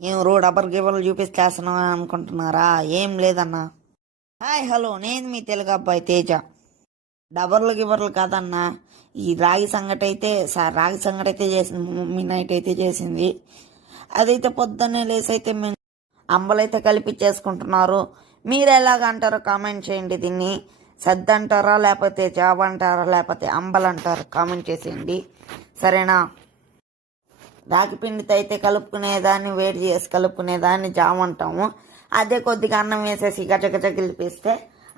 ఏం డబల్ గివర్లు చూపిస్తేస్తున్నావు అనుకుంటున్నారా? ఏం లేదన్నా. హాయ్ హలో, నేను మీ తెలుగు అబ్బాయి తేజ. డబర్లు గివర్లు కాదన్నా, ఈ రాగి సంగటి అయితే చేసింది మమ్మీ. నైట్ అయితే చేసింది. అదైతే పొద్దున్నే లేసి అయితే మేము అంబలైతే కలిపి చేసుకుంటున్నారు. మీరు ఎలాగ అంటారో కామెంట్ చేయండి. దీన్ని సద్ద అంటారా, లేకపోతే జాబ్ అంటారా, లేకపోతే అంబలు అంటారా? కామెంట్ చేసేయండి, సరేనా? రాగి పిండితో అయితే కలుపుకునేదాన్ని, వేడి చేసి కలుపుకునేదాన్ని జామ అంటాము. అదే కొద్దిగా అన్నం వేసేసి గజగజ కలిపిస్తే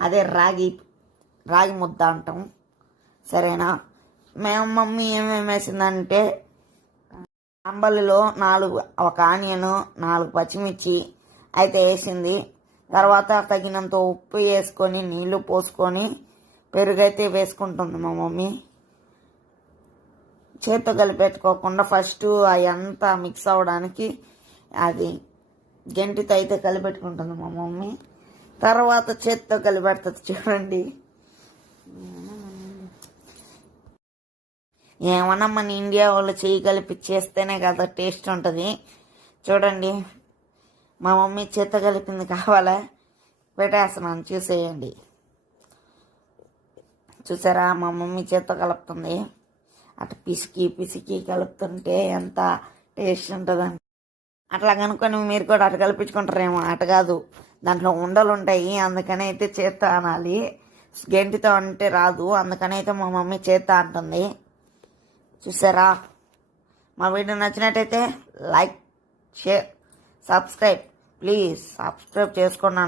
అదే రాగి ముద్ద అంటాం, సరేనా? మేము మమ్మీ ఏమేమి వేసిందంటే అంబలిలో ఒక ఆనియను, 4 పచ్చిమిర్చి అయితే వేసింది. తర్వాత తగినంత ఉప్పు వేసుకొని, నీళ్లు పోసుకొని, పెరుగైతే వేసుకుంటుంది మా మమ్మీ. చేత్తో కలిపెట్టుకోకుండా ఫస్ట్ అవంతా మిక్స్ అవ్వడానికి అది గంటితో అయితే కలిపెట్టుకుంటుంది మా మమ్మీ. తర్వాత చేత్తో కలిపెడుతుంది, చూడండి. ఏమన్నా మన ఇండియా వాళ్ళు చెయ్యి కలిపి చేస్తేనే కదా టేస్ట్ ఉంటుంది. చూడండి, మా మమ్మీ చేత్తో కలిపింది కావాలా? పెట్టేస్తున్నాను, చూసేయండి. చూసారా, మా మమ్మీ చేత్తో కలుపుతుంది. అటు పిసికి పిసికి కలుపుతుంటే ఎంత టేస్ట్ ఉంటుందని. అట్లా కనుక్కొని మీరు కూడా అటు కల్పించుకుంటారేమో. అటు కాదు, దాంట్లో ఉండలు ఉంటాయి, అందుకని అయితే చేత్తో అనాలి. గంటితో అంటే రాదు, అందుకని అయితే మా మమ్మీ చేత్తో అంటుంది. చూసారా? మా వీడియో నచ్చినట్టయితే like, share, subscribe, please subscribe చేసుకున్నాను.